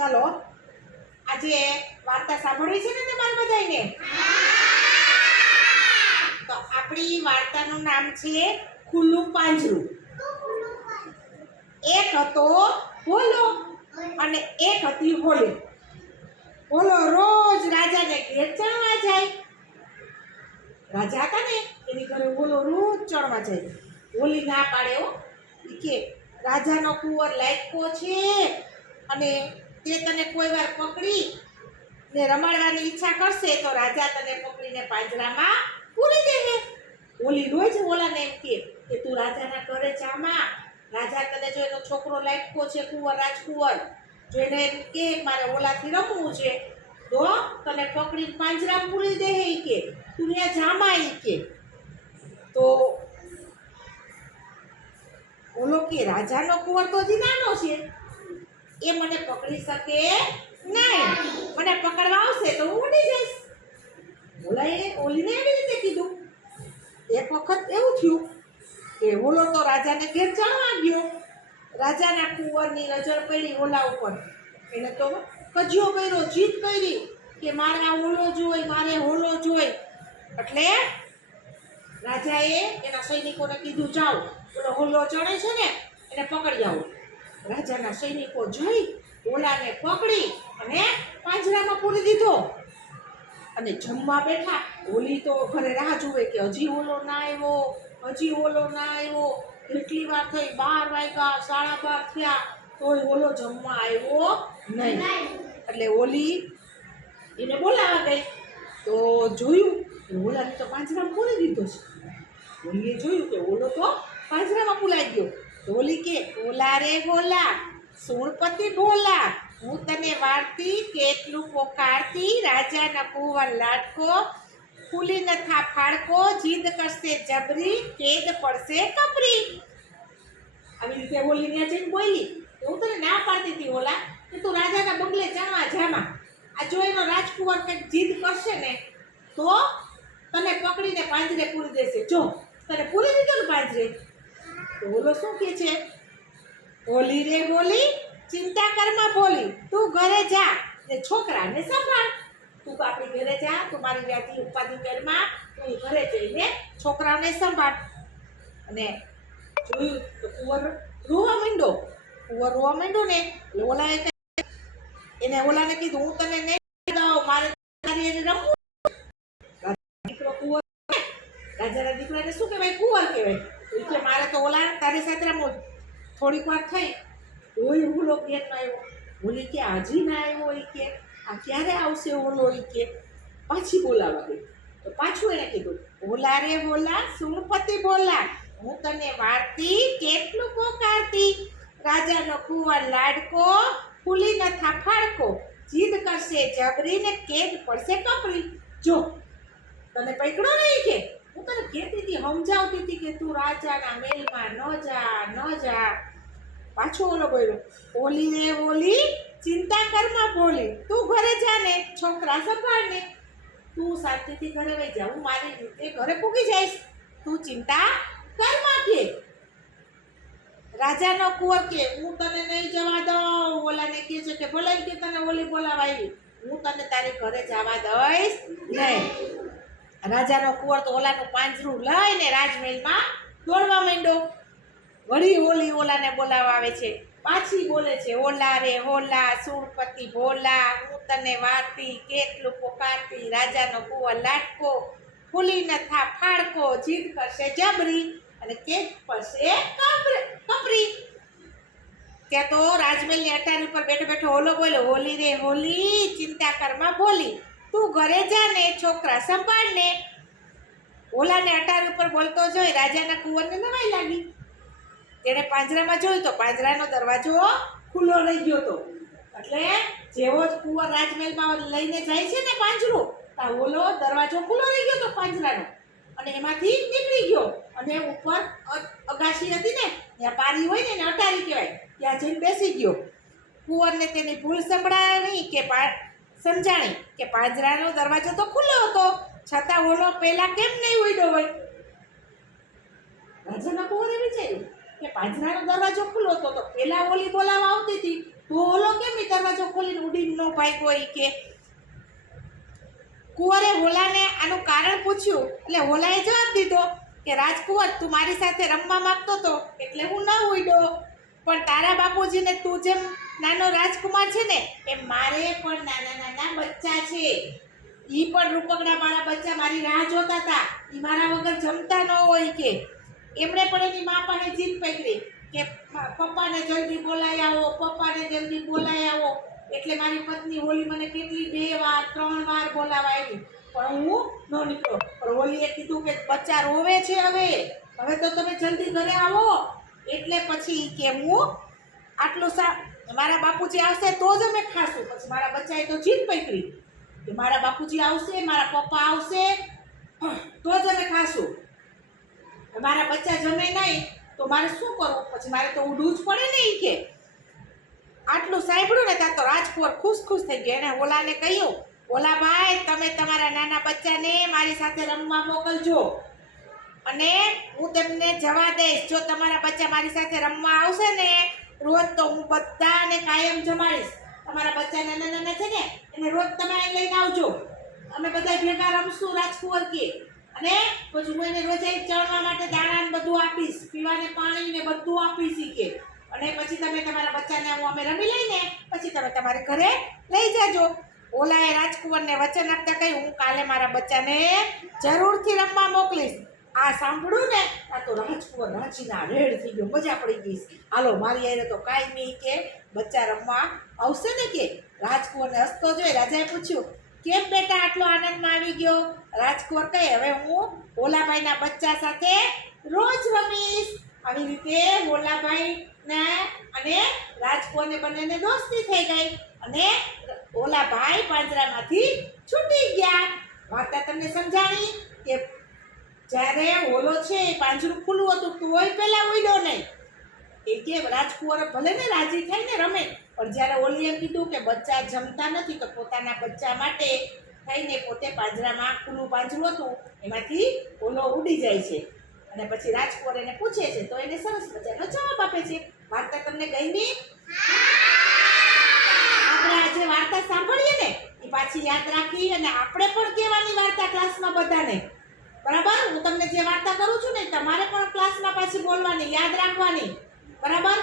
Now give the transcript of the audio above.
ચાલો, આજે વાર્તા સાંભળવી છે ને તમારે બધાને તો આપણી વાર્તાનું નામ છે ખુલ્લું પાંજરું. એક હતો હોલો અને એક હતી હોલી. હોલો રોજ રાજાને ઘેર ચણવા જાય. રાજા હતા ને, એની ઘરે હોલો રોજ ચણવા જાય. હોલી ના પાડે હો. કે રાજાનો કુંવર લાયકો છે અને તે તને કોઈ વાર પકડી ને રમાડવાની ઈચ્છા કરશે તો રાજા તને પકડીને પાંજરામાં પૂરી દેહે ઓલી રોજ ઓલાને એમ કે કે તું રાજાના ઘરે જામાં રાજા તને જો એનો છોકરો લાયકો છે, કુંવર, રાજકુંવર. જો એને એમ કે મારે ઓલાથી રમવું છે, તો તને પકડીને પાંજરામાં પૂરી દેહે એ કે. તું ત્યાં જામા એ કે. તો ઓલો કે રાજાનો કુંવર તો હજી નાનો છે. એ મને પકડી શકે નહીં. મને પકડવા આવશે તો હું ઉડી જઈશ. ઓલાએ ઓલીને એવી રીતે કીધું? એક વખત એવું થયું કે ઓલો તો રાજાને ઘેર જાણવા ગયો. રાજાના કુંવરની નજર પડી ઓલા ઉપર. એને તો કજિયો કર્યો જીત કરી કે મારે આ ઓલો જોઈ, મારે ઓલો જોઈ. એટલે રાજાએ એના સૈનિકોને કીધું, જાઓ. ઓલો હોલો ચડે છે ને, એને પકડી આવો. રાજાના સૈનિકો જઈ ઓલાને પકડી અને પાંજરામાં પૂરી દીધો. અને જમવા બેઠા ઓલી તો ઘરે રાહ જુએ કે હજી ઓલો ના આવ્યો, હજી ઓલો ના આવ્યો. કેટલી વાર થઈ? બાર વાગ્યા, સાડા બાર થયા. તોય ઓલો જમવા આવ્યો નહીં. એટલે ઓલી એને બોલાવા ગઈ. તો જોયું ઓલાને તો પાંજરામાં પૂરી દીધો છે. ઓલીએ જોયું કે ઓલો તો પાંજરામાં પુલાઈ ગયો. ઓલી કે ઓલા રે ગોલા સુરપતિ ભોલા હું તને વાર્તી કેટલું પોકારતી? રાજાના કુંવર લાટકો ફૂલી નથા ફાડકો જીદ કરશે જબરી, કેદ પડશે કપરી. આવી રીતે ઓલી ત્યાં જઈને બોલી. હું તને ના પાડતી હતી ઓલા કે તું રાજાના બંગલે જાવા જામાં. આ જો એનો રાજકુંવર કંઈક જીદ કરશે ને, તો તને પકડીને પાંજરે પૂરી દેશે. જો, તને પૂરી દીધો ને પાંજરે ઓલો શું કે છે? બોલી રે બોલી ચિંતા કરમાં બોલી તું ઘરે જા. ને છોકરાને સંભાળ. તું આપણી ઘરે જા, તું મારી વ્યાધી ઉપાધિ કરમાં તું ઘરે જઈને છોકરાને સંભાળ. અને જોયું તો કુંવર રોવા માંડ્યો કુંવર રોવા માંડ્યો ને, એટલે ઓલાએ એને ઓલાને કીધું, હું તને નહીં મારે તારી એને રમવું દીકરો કુંવર રાજાના દીકરાને શું કહેવાય? કુંવર કહેવાય. એ કે મારે તો ઓલા તારી સાથે રમવું થોડીક વાર થઈ. ઓય ઓલો કેમ ના આવ્યો. ઓલી કે, હાજી ના આવ્યો એ કે. આ ક્યારે આવશે ઓલો એ કે? પાછી બોલાવા ગઈ તો પાછું એને કીધું, ઓલા રે બોલા, સુણપતિ બોલા. હું તને વાર્તી કેટલું પોકારતી? રાજાનો કુંવર લાડકો, ફૂલીને થાફાડકો. જીદ કરશે, જબરીને કેદ પડશે કપરી. જો, તને પકડો નહીં કે? હું તને કહેતી હતી, સમજાવતી હતી કે તું રાજાના મેલમાં ન જા ન જા. પાછો ઓલો બોલ્યો, ઓલી ને ઓલી ચિંતા કરમાં બોલી તું ઘરે જા ને, છોકરા સંભાળ ને. તું શાંતિથી ઘરે વહી જા, હું મારી રીતે ઘરે પૂગી જઈશ. તું ચિંતા કરમાં કે. રાજાનો કુંવર કે, હું તને નહીં જવા દઉં. ઓલાને કહે છે કે, ભલે કે તને ઓલી બોલાવા આવી હું તને તારી ઘરે જવા દઈશ નહીં. રાજાનો કુંવર તો ઓલાનું પાંજરું લઈને રાજમહેલમાં દોડવા માંડ્યો. વળી ઓલી ઓલાને બોલાવા આવે છે. પાછી બોલે છે, ઓલા રે હોલા સુરપતિ ભોલા, હું તને વાર્તી કેટલું પોકારતી, રાજાનો કુંવર લાટકો, ફૂલી નથા ફાડકો, જીદ કરશે જબરી અને કેક પડશે કપરી ત્યાં તો રાજમહેલની અટારી ઉપર બેઠો બેઠો હોલો બોલ્યો હોલી રે હોલી ચિંતા કરમાં બોલી તું ઘરે જા ને, છોકરા સંભાળ ને. ઓલાને અટાર ઉપર બોલતો જોઈ, રાજાના કુંવરને નવાઈ લાગી. તેણે પાંજરામાં જોયું તો પાંજરાનો દરવાજો ખુલ્લો રહી ગયો તો એટલે જેવો જ કુંવર રાજમહેલમાં લઈને જાય છે ને પાંજરો ત્યાં ઓલો દરવાજો ખુલ્લો રહી ગયો તો પાંજરાનો. અને એમાંથી નીકળી ગયો. અને ઉપર અગાશી હતી ને, ત્યાં પારી હોય ને એને અટારી કહેવાય. ત્યાં જઈને બેસી ગયો. કુંવરને તેની ભૂલ સંભળાવી કે પા સમજાણી કે પાંજરાનો દરવાજો તો ખુલ્લો હતો, છતાં ઓલો પહેલા કેમ નહીં ઉડ્યો હોય? રાજાના કુંવરે વિચાર્યું કે પાંજરાનો દરવાજો ખુલ્લો હતો તો પહેલાં ઓલી બોલાવા આવતી હતી, તો ઓલો કેમ એ દરવાજો ખોલીને ઉડીને નો ભાગ્યો ઈ કે? કુંવરે હોલાને આનું કારણ પૂછ્યું, એટલે હોલાએ જવાબ દીધો કે, રાજકુંવર, તું મારી સાથે રમવા માંગતો હતો એટલે હું ન ઉડ્યો. પણ તારા બાપુજીને તું જેમ નાનો રાજકુમાર છે ને, એ મારે પણ નાના નાના બચ્ચા છે. એ પણ રૂપકડા મારા બચ્ચા મારી રાહ જોતા હતા. એ મારા વગર જમતા ન હોય કે. એમણે પણ એની મા પાસે જીત પકડી કે પપ્પાને જલ્દી બોલાય આવો, પપ્પાને જલ્દી બોલાય આવો. એટલે મારી પત્ની હોલી મને કેટલી બે વાર, ત્રણ વાર બોલાવા આવી પણ હું ન નીકળો. પણ હોલીએ કીધું કે બચ્ચા રોવે છે હવે. હવે તો તમે જલ્દી ઘરે આવો. એટલે પછી કે હું આટલું સા મારા બાપુજી આવશે તો જ અમે ખાશું. પછી મારા બચ્ચાએ તો જીત પકડી. કે મારા બાપુજી આવશે, મારા પપ્પા આવશે તો જ અમે ખાશું. મારા બચ્ચા જમે નહીં, તો મારે શું કરવું? પછી મારે તો ઉડવું જ પડે ને એ કે. આટલું સાંભળ્યું ને ત્યાં તો રાજકુંવર ખુશ ખુશ થઈ ગયો. એને ઓલાને કહ્યું, ઓલા ભાઈ, તમે તમારા નાના બચ્ચાને મારી સાથે રમવા મોકલજો. અને હું તેમને જવા દઈશ. જો તમારા બચ્ચા મારી સાથે રમવા આવશે ને રોજ તો હું બધાને કાયમ જમાડીશ. તમારા બચ્ચા નાના નાના છે ને, એને રોજ તમે અહીં લઈને આવજો. અમે બધા ભેગા રમશું રાજકુંવર કે. અને પછી હું એને રોજ અહીં ચણવા માટે દાણા બધું આપીશ, પીવાને પાણી ને બધું આપીશ શીખે અને પછી તમે તમારા બચ્ચાને હું અમે રમી લઈને, પછી તમે તમારે ઘરે લઈ જાજો. ઓલાએ રાજકુંવરને વચન આપતા કહ્યું, હું કાલે મારા બચ્ચાને જરૂરથી રમવા મોકલીશ. આ સાંભળ્યું ને, આ તો રાજકુંવર રાજીના રેડ થઈ ગયો, મજા પડી ગઈ હાલો, મારી આઈને તો કાંઈ કે બચ્ચા રમવા આવશે ને કે? રાજકુંવરને હસતો જોઈ રાજાએ પૂછ્યું, કેમ બેટા આટલો આનંદમાં આવી ગયો? રાજકુંવર કહે, હવે હું ભોલાભાઈના બચ્ચા સાથે રોજ રમીશ. આવી રીતે ભોલાભાઈના અને રાજકુંવરને બંનેને દોસ્તી થઈ ગઈ અને ઓલાભાઈ પાંજરામાંથી છૂટી ગયા. વાર્તા તમને સમજાણી કે જ્યારે ઓલો છે એ પાંજરું ખુલ્લું હતું તોય પહેલાં ઉડ્યો નહીં. એ કે રાજકુંવર ભલે ને રાજી થાય ને રમે, પણ જ્યારે ઓલીએ કીધું કે બચ્ચા જમતા નથી, તો પોતાના બચ્ચા માટે થઈને પોતે પાંજરામાં ખુલ્લું પાંજરું હતું, એમાંથી ઓલો ઉડી જાય છે. અને પછી રાજકુંવર એને પૂછે છે, તો એને સરસ મજાનો જવાબ આપે છે. વાર્તા તમને ગમી? આપણે આજે વાર્તા સાંભળીએ ને, એ પાછી યાદ રાખી અને આપણે પણ કહેવાની વાર્તા ક્લાસમાં બધાને. બરાબર? હું તમને જે વાર્તા કરું છું ને, તમારે પણ ક્લાસમાં પાછી બોલવાની, યાદ રાખવાની. બરાબર?